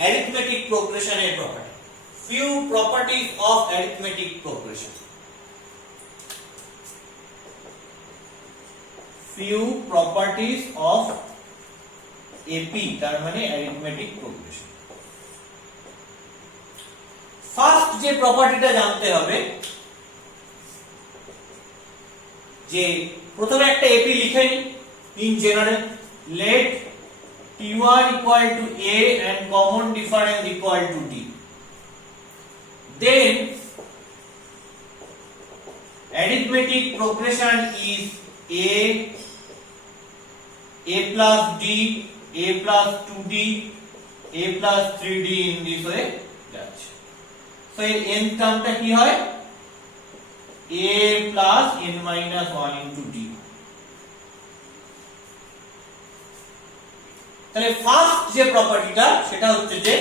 arithmetic progression এর property. Few properties of arithmetic progression. Few properties of AP তার মানে arithmetic progression. First যে প্রপার্টিটা জানতে হবে যে প্রথমে একটা AP লিখে নিই in general let T1 equal to A and common difference equal to D. Then arithmetic progression is A plus D, A plus 2D, A plus 3D in this way. That's so n টার্মটা কি হয় A plus n minus 1 into D. তাহলে first যে প্রপার্টিটা সেটা হচ্ছে যে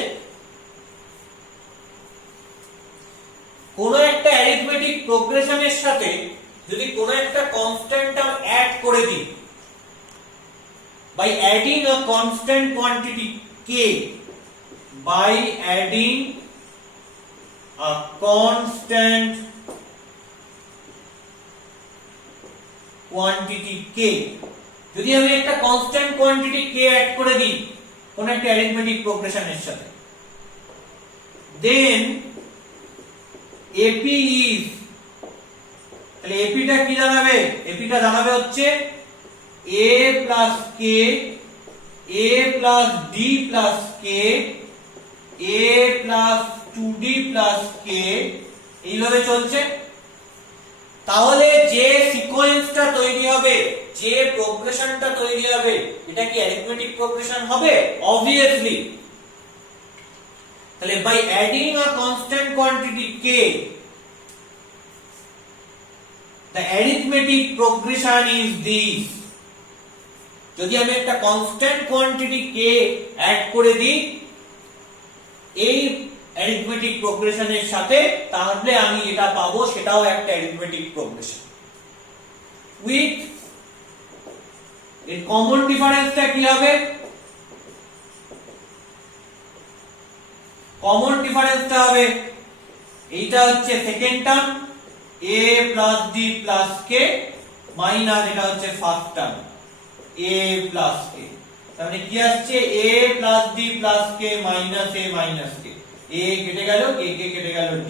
কোন একটা arithmetic প্রোগ্রেশনের সাথে যদি কোন একটা কনস্ট্যান্ট টার্ম অ্যাড করে দিই by adding a constant quantity k by adding a constant quantity k যদি আমি একটা কনস্ট্যান্ট কোয়ান্টিটি k অ্যাড করে দিই কোন একটা অ্যারিথমেটিক প্রোগ্রেশনের সাথে দেন AP is তাহলে AP টা কি জানাবে AP টা জানাবে হচ্ছে A plus k A plus D plus k A plus 2D plus k এইভাবে চলছে তাহলে যে সিকোয়েন্সটা তৈরি হবে যে প্রোগ্রেশনটা তৈরি হবে এটা কি অ্যারিথমেটিক প্রোগ্রেশন হবে obviously তাহলে by adding a constant quantity k the arithmetic progression is this যদি আমি একটা কনস্ট্যান্ট কোয়ান্টিটি k অ্যাড করে দিই এই অ্যারিথমেটিক প্রোগ্রেশনের সাথে তাহলে আমি যেটা পাবো সেটাও একটা অ্যারিথমেটিক প্রোগ্রেশন উইথ এর কমন ডিফারেন্সটা কি হবে কমন ডিফারেন্সটা হবে এইটা হচ্ছে second term a plus d plus k minus এটা হচ্ছে first term a plus k তার মানে কি আসছে a plus d plus k minus a minus k a কেটে গেল k কেটে গেল d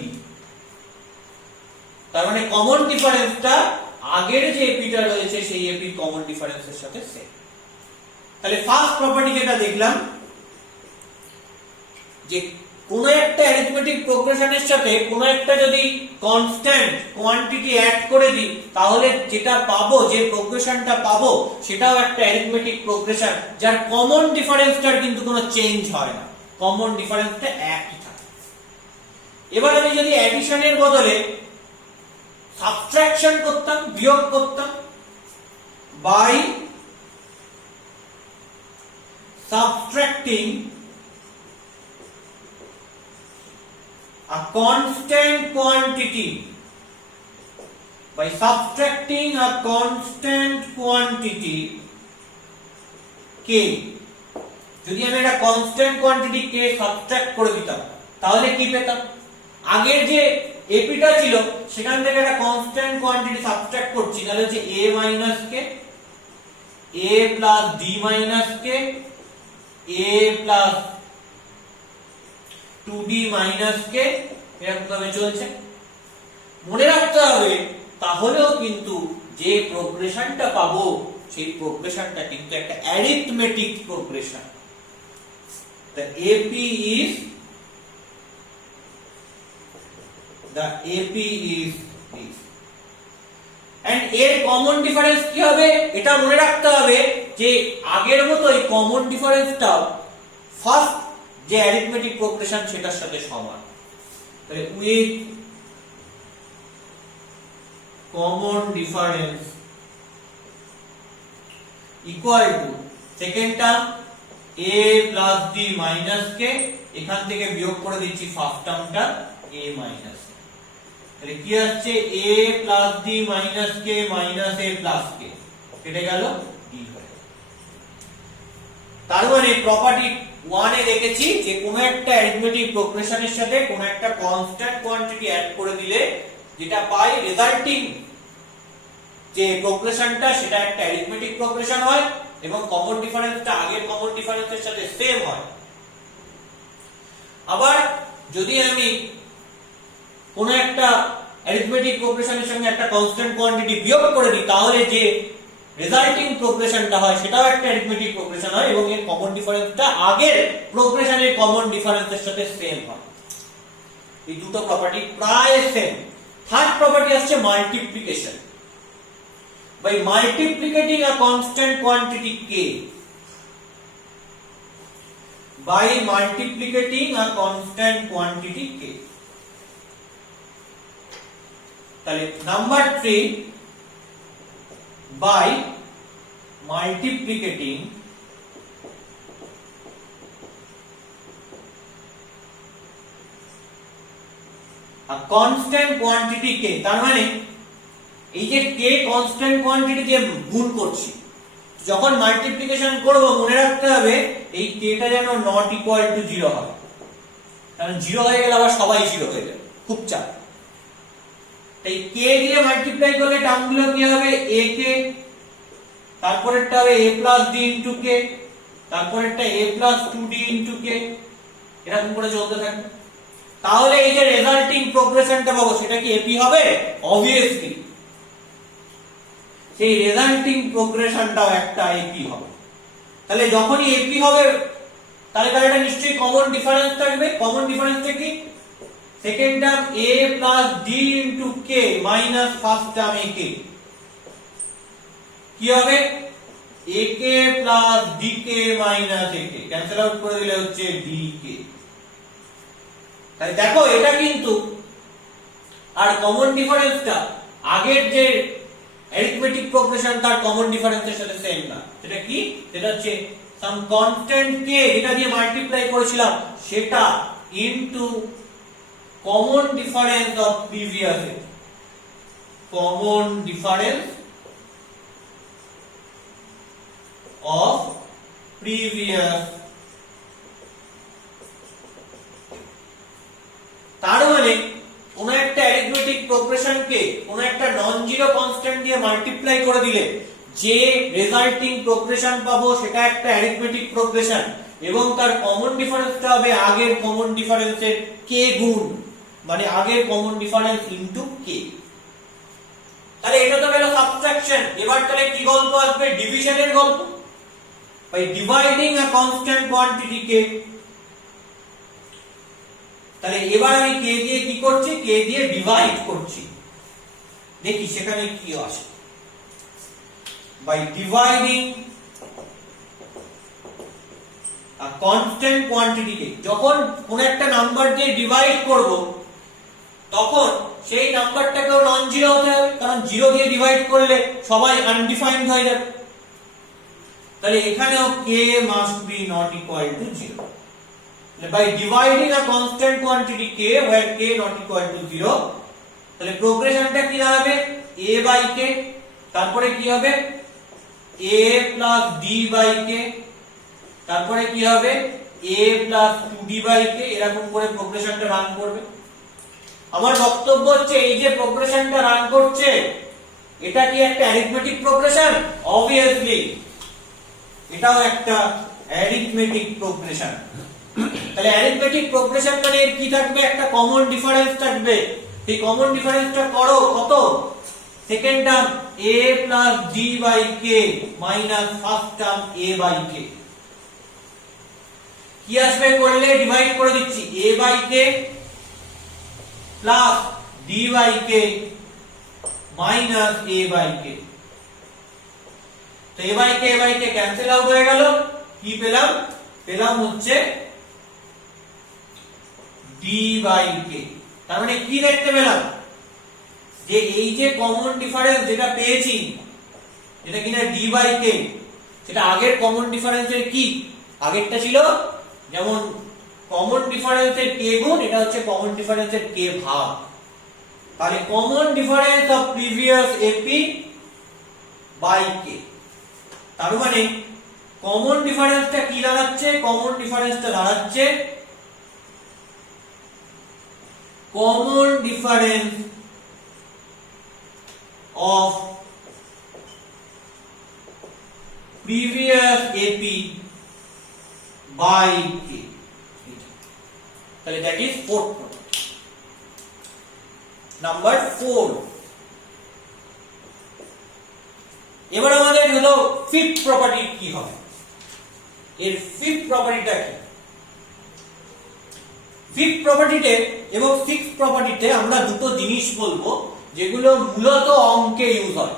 তার মানে কমন ডিফারেন্সটা আগের যে এপিটা রয়েছে সেই এপির কমন ডিফারেন্সের সাথে সেম তাহলে ফার্স্ট প্রপার্টি যেটা দেখলাম যে কোন একটা অ্যারিথমেটিক প্রোগ্রেশনের সাথে কোন একটা যদি কনস্ট্যান্ট কোয়ান্টিটি অ্যাড করে দিই তাহলে যেটা পাবো যে প্রোগ্রেশনটা পাবো সেটাও একটা অ্যারিথমেটিক প্রোগ্রেশন যার কমন ডিফারেন্সটার কিন্তু কোনো চেঞ্জ হয় না কমন ডিফারেন্সটা একই থাকে এবার আমি যদি অ্যাডিশনের বদলে সাবট্রাকশন করতাম বিয়োগ করতাম by সাবট্রাক্টিং a constant quantity by subtracting a constant quantity k যদি আমি একটা কনস্ট্যান্ট কোয়ান্টিটি k সাবট্রাক্ট করে দিতাম তাহলে কি পেতাম আগের যে এপিটা ছিল সেখান থেকে একটা কনস্ট্যান্ট কোয়ান্টিটি সাবট্রাক্ট করছি তাহলে হচ্ছে a - k a plus d - k a plus 2d minus k এরকম ভাবে চলছে মনে রাখতে হবে তাহলেও কিন্তু যে প্রোগ্রেশনটা পাবো সেই প্রোগ্রেশনটা কিন্তু একটা arithmetic progression the AP is this and এর কমন ডিফারেন্স কি হবে এটা মনে রাখতে হবে যে আগের মতোই কমন ডিফারেন্সটা ফার্স্ট যে অ্যারিথমেটিক প্রোগ্রেশন সেটার সাথে সমান তাহলে with common difference equal to second term a plus d minus k, এখান থেকে বিয়োগ করে দিচ্ছি ফার্স্ট টার্মটা a মাইনাস, তাহলে কি আসছে a plus d minus k minus a plus k, কেটে গেল d হয়ে। তার মানে প্রপার্টি 1 এ দেখেছি যে কোন একটা অ্যারিথমেটিক প্রোগ্রেশনের সাথে কোন একটা কনস্ট্যান্ট কোয়ান্টিটি অ্যাড করে দিলে যেটা পাই রেজাল্টিং যে প্রোগ্রেশনটা সেটা একটা অ্যারিথমেটিক প্রোগ্রেশন হয় এবং কমন ডিফারেন্সটা আগের কমন ডিফারেন্সের সাথে সেম হয়। আবার যদি আমি কোন একটা অ্যারিথমেটিক প্রোগ্রেশনের সঙ্গে একটা কনস্ট্যান্ট কোয়ান্টিটি বিয়োগ করে দিই তাহলে যে রেজাল্টিং প্রোগ্রেশনটা হয় সেটাও একটা অ্যারিথমেটিক প্রোগ্রেশন হয় এবং এর কমন ডিফারেন্সটা আগের প্রোগ্রেশনের কমন ডিফারেন্সের সাথে সেম হয়। এই দুটো প্রপার্টি প্রায় সেম। থার্ড প্রপার্টি আসছে multiplication. By multiplicating a constant quantity k, by multiplicating a constant quantity k, তাহলে number 3 by multiplicating a constant quantity k, তার মানে এই যে k কনস্ট্যান্ট কোয়ান্টিটি দিয়ে গুণ করছি, যখন মাল্টিপ্লিকেশন করব মনে রাখতে হবে এই k টা যেন নট ইকুয়াল টু 0 হবে, কারণ 0 হয়ে গেলে আবার সবাই 0 হয়ে যাবে, খুব চাপ। তাই k দিয়ে মাল্টিপ্লাই করলে টার্মগুলো কি হবে ak, তারপরেরটা হবে a plus d into k, তারপরেরটা a plus 2d into k, এরকম করে চলতে থাকবে। তাহলে এই যে রেজাল্টিং প্রোগ্রেশনটা পাবো সেটা কি ap হবে? অবভিয়াসলি সেই রেজাল্টিং প্রোগ্রেশনটাও একটা ap হবে। তাহলে যখনই ap হবে তাহলে তার এটা নিশ্চয়ই কমন ডিফারেন্স থাকবে। কমন ডিফারেন্সটা কি? Second term a plus d into k minus first term ak, কি হবে ak plus dk minus ak, cancel out করে দিলে হচ্ছে dk। তাই দেখো এটা কিন্তু আর কমন ডিফারেন্সটা আগের যে অ্যারিথমেটিক প্রোগ্রেশন তার কমন ডিফারেন্সের সাথে সেম না। সেটা কি? সেটা হচ্ছে সাম কনস্ট্যান্ট k যেটা দিয়ে মাল্টিপ্লাই করেছিলাম সেটা into common difference of previous, common difference of previous. তার মানে কোন একটা অ্যারিথমেটিক প্রোগ্রেশনকে কোন একটা নন জিরো কনস্ট্যান্ট দিয়ে মাল্টিপ্লাই করে দিলে যে রেজাল্টিং প্রোগ্রেশন পাবো সেটা একটা অ্যারিথমেটিক প্রোগ্রেশন এবং তার কমন ডিফারেন্সটা হবে আগের কমন ডিফারেন্সের k গুণ, মানে আগের কমন ডিফারেন্স ইনটু k। তাহলে এটা তো গেল সাবট্রাকশন। এবার তাহলে কি গল্প আসবে? ডিভিশনের গল্প। By dividing a constant quantity k, তাহলে এবার আমি k দিয়ে কি করছি? k দিয়ে ডিভাইড করছি, দেখি সেখানে কি আসে। By dividing a constant quantity কে, যখন কোন একটা নাম্বার দিয়ে ডিভাইড করব তখন সেই নাম্বারটাকেও নন জিরো হতে হবে, কারণ 0 দিয়ে ডিভাইড করলে সবাই আনডিফাইন্ড হয়ে যাবে। তাহলে এখানেও k must be not equal to 0। By dividing a constant quantity k where k not equal to 0, তাহলে প্রোগ্রেশনটা কি দাঁড়াবে? a by k, তারপরে কি হবে a plus d by k, তারপরে কি হবে a plus 2d by k, এরকম করে প্রোগ্রেশনটা রান করবে। আমার বক্তব্য হচ্ছে এই যে প্রোগ্রেশনটা রান করছে এটা কি একটা অ্যারিথমেটিক প্রোগ্রেশন? অবভিয়াসলি এটাও একটা অ্যারিথমেটিক প্রোগ্রেশন। তাহলে অ্যারিথমেটিক প্রোগ্রেশন মানে এর কি থাকবে? একটা কমন ডিফারেন্স থাকবে। এই কমন ডিফারেন্সটা করো কত? Second term a plus d by k minus first term a by k। কি আসবে করলে? ডিভাইড করে দিচ্ছি a by k plus d by k minus a by k। তো a by k cancel out হয়ে গেল। কি পেলাম? পেলাম হচ্ছে d বাই k। তার মানে কি দেখতে পেলাম? যে এই যে কমন ডিফারেন্স যেটা পেয়েছি যেটা কিনা d বাই k, সেটা আগের কমন ডিফারেন্সের কি? আগেরটা ছিল যেমন কমন ডিফারেন্সের কে গুণ, এটা হচ্ছে কমন ডিফারেন্সের কে ভাগ। তাহলে common difference of previous AP by K, তার মানে কমন ডিফারেন্সটা কি দাঁড়াচ্ছে? কমন ডিফারেন্সটা দাঁড়াচ্ছে common difference of previous AP by K, তাহলে that is fourth property. Number 4, এবার আমাদের হলো ফিফথ প্রপার্টি কি হবে? এর ফিফথ প্রপার্টিটা কি? ফিফথ প্রপার্টিতে এবং সিক্সথ প্রপার্টিতে আমরা দুটো জিনিস বলবো যেগুলো মূলত অঙ্কে ইউজ হয়।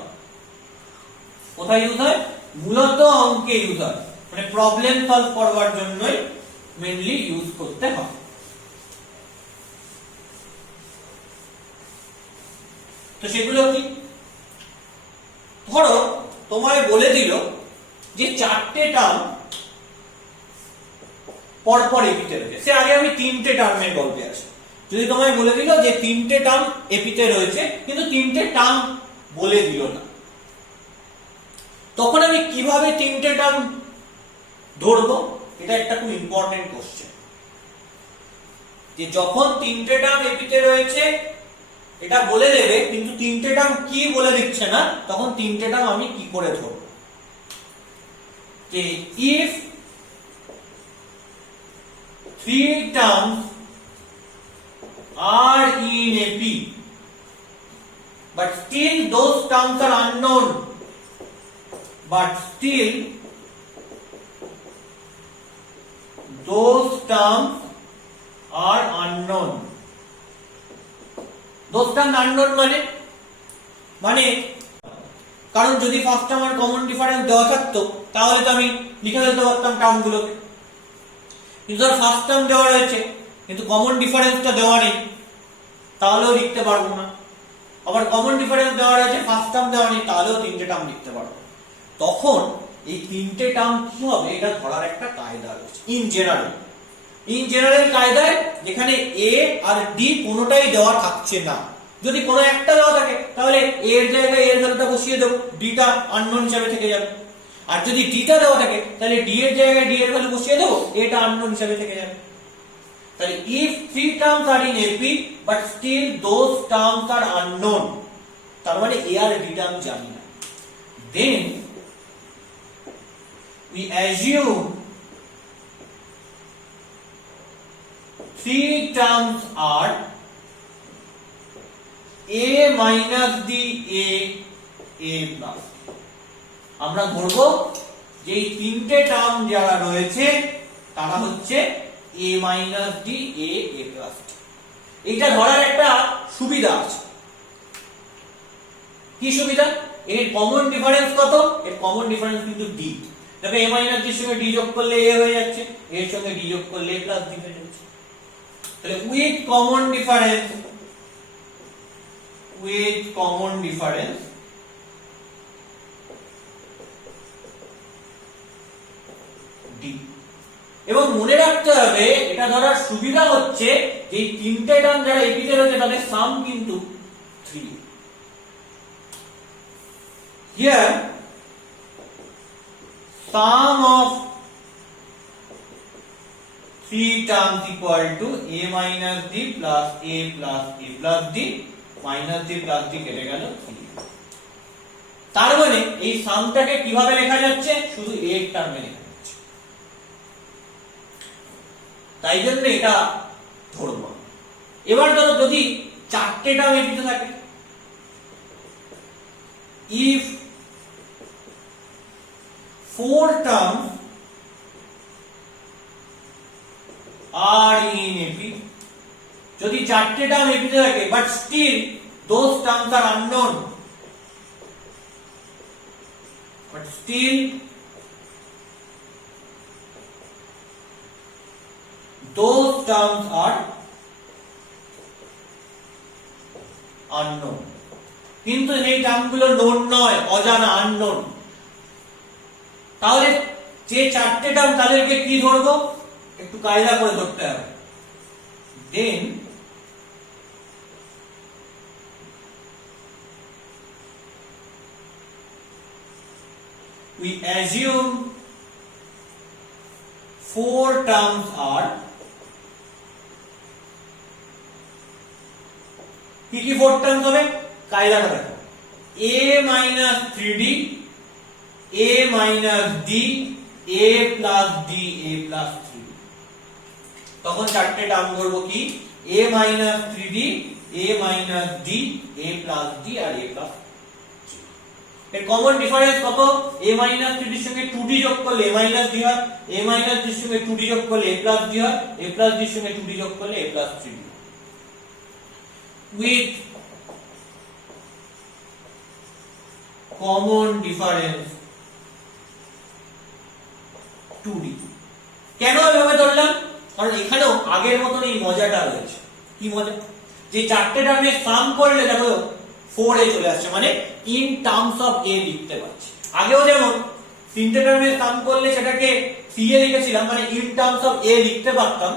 কোথায় ইউজ হয়? মূলত অঙ্কে ইউজ হয়, মানে প্রবলেম সলভ করবার জন্যই মেইনলি ইউজ করতে হয়। তো সেগুলো কি? ধরো তোমায় বলে দিল যে চারটে টার্ম পরপর এপিতে রয়েছে। সে আগে আমি তিনটে টার্মের গল্পে আসি। যদি তোমায় বলে দিল যে তিনটে টার্ম এপিতে রয়েছে কিন্তু তিনটে টার্ম বলে দিল না, তখন আমি কিভাবে তিনটে টার্ম ধরবো? এটা একটা খুব ইম্পর্টেন্ট কোশ্চেন, যে যখন তিনটে টার্ম এপিতে রয়েছে এটা বলে দেবে কিন্তু তিনটে টার্ম কি বলে দিচ্ছে না, তখন তিনটে টার্ম আমি কি করে ধরবো? যে if three terms are in AP but still those terms are unknown, but still those terms are unknown. Those terms unknown মানে কারণ যদি ফার্স্ট টার্ম আর কমন ডিফারেন্স দেওয়া থাকতো তাহলে তো আমি লিখে ফেলতে পারতাম টার্মগুলোকে, কিন্তু ধর ফার্স্ট টার্ম দেওয়া রয়েছে কিন্তু কমন ডিফারেন্সটা দেওয়া নেই, তাহলেও লিখতে পারবো না। আবার কমন ডিফারেন্স দেওয়া রয়েছে, ফার্স্ট টার্ম দেওয়া নেই, তাহলেও তিনটে টার্ম লিখতে পারবো। তখন এই তিনটে টার্ম কি হবে এটা ধরার একটা কায়দা রয়েছে। ইন জেনারেল কায়দায় যেখানে এ আর ডি কোনোটাই দেওয়া থাকছে না, যদি কোনো একটা দেওয়া থাকে তাহলে এ এর জায়গায় এর ভ্যালুটা বসিয়ে দেবো, ডিটা আননোন হিসাবে থেকে যাবে। আর যদি ডিটা দেওয়া থাকে তাহলে ডি এর জায়গায় ডি এর ভ্যালু বসিয়ে দেবো, এটা আননোন হিসাবে থেকে যাবে। তাহলে if three terms are in AP but still those terms are unknown, তার মানে a আর d টা আমি জানি না, then we assume three terms are a minus d a plus d। আমরা ধরবো যে এই তিনটে টার্ম যারা রয়েছে তারা হচ্ছে a minus d a plus d। এইটা ধরার একটা সুবিধা আছে। কি সুবিধা? এর কমন ডিফারেন্স কত? এর কমন ডিফারেন্স কিন্তু d। দেখো a minus d এর সঙ্গে d যোগ করলে a হয়ে যাচ্ছে, এর সঙ্গে d যোগ করলে a plus d হয়ে যাচ্ছে। তাহলে with common difference d। এবং মনে রাখতে হবে এটা ধরার সুবিধা হচ্ছে যে এই তিনটে টার্ম যারা এপিতে রয়েছে তাদের সাম কিন্তু 3। Here sum of 3 terms equal to a minus d plus a plus a plus d minus d plus d কেটে গেল 3। তার মানে এই সামটাকে কিভাবে লেখা যাচ্ছে? শুধু a এর টার্মে লেখা যাচ্ছে, তাই জন্য এটা ধরবো। এবার ধরো যদি চারটে টার্ম এপিতে থাকে, if 4 terms are in AP, যদি চারটে টার্ম এপিতে থাকে but still those terms are unknown, but still those terms are unknown, কিন্তু এই টার্মগুলো নোন নয়, অজানা, আননোন। তাহলে যে চারটে টার্ম তাদেরকে কি ধরবো, একটু কায়দা করে ধরতে হবে। দেন we assume 4 terms are কি 4 টার্মস হবে, কায়দাটা দেখো, a minus 3d, a minus d, a plus d, a plus 3d। তখন চারটে টার্ম করব কি, a minus 3d, a minus d, a plus d R a plus 3d। এর common difference কত, a minus 3d এর সঙ্গে 2d যোগ করলে a minus d হয়, a minus d এর সঙ্গে 2d যোগ করলে a plus d হয়, a plus d এর সঙ্গে 2d যোগ করলে a plus 3d। with common difference 2d। কেন এভাবে ধরলাম, কারণ এখানেও আগের মতন এই মজাটা রয়েছে। কি মজা, যে চারটে টার্মের সাম করলে দেখো 4 এ চলে আসছে, মানে ইন টার্মস অফ এ লিখতে পারছি। আগেও যেমন তিনটে টার্মের সাম করলে সেটাকে সি এ লিখেছিলাম, মানে ইন টার্মস অফ এ লিখতে পারতাম,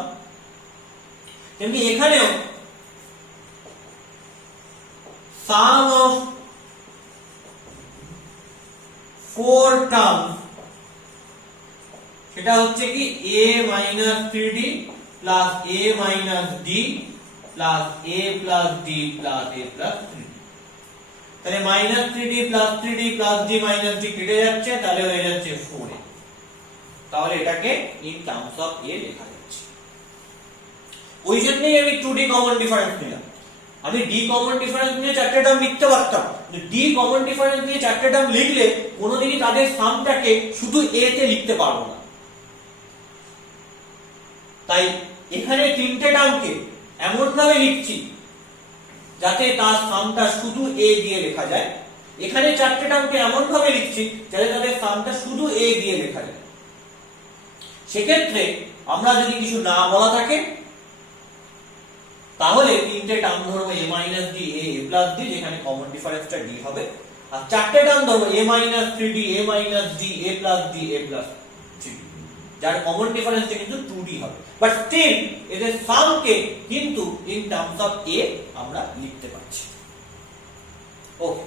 তেমনি এখানেও sum of 4 terms সেটা হচ্ছে কি a minus 3d plus a minus d plus a plus d plus a plus 3d। তাহলে minus 3d plus 3d plus d minus d কেটে যাচ্ছে, তাহলে হয়ে যাচ্ছে 4a। তাহলে এটাকে in terms of a লেখা যাচ্ছে। ওই জন্যই আমি 2d কমন ডিফারেন্স নিলাম। আমি d কমন ডিফারেন্স নিয়ে চারটে টার্ম লিখতে পারতাম, d কমন ডিফারেন্স নিয়ে চারটে টার্ম লিখলে কোনোদিনই তাদের সামটাকে শুধু a তে লিখতে পারবো না। তাই এখানে তিনটে টার্মকে এমন ভাবে লিখছি যাতে তার সামটা শুধু a দিয়ে লেখা যায়, এখানে চারটে টার্মকে এমন ভাবে লিখছি যাতে তাদের সামটা শুধু a দিয়ে লেখা যায়। সেক্ষেত্রে আমরা যদি কিছু না বলা থাকে তাহলে তিনটে টার্ম ধরবো a minus d, a plus d, যেখানে কমন ডিফারেন্সটা d হবে, আর চারটে টার্ম ধরবো a minus 3d, a minus d, a plus d, a plus 3d, যার কমন ডিফারেন্সটা কিন্তু 2d হবে। বাট স্টিল এদের সামকে কিন্তু ইন টার্মস অফ a আমরা লিখতে পারছি। ওকে।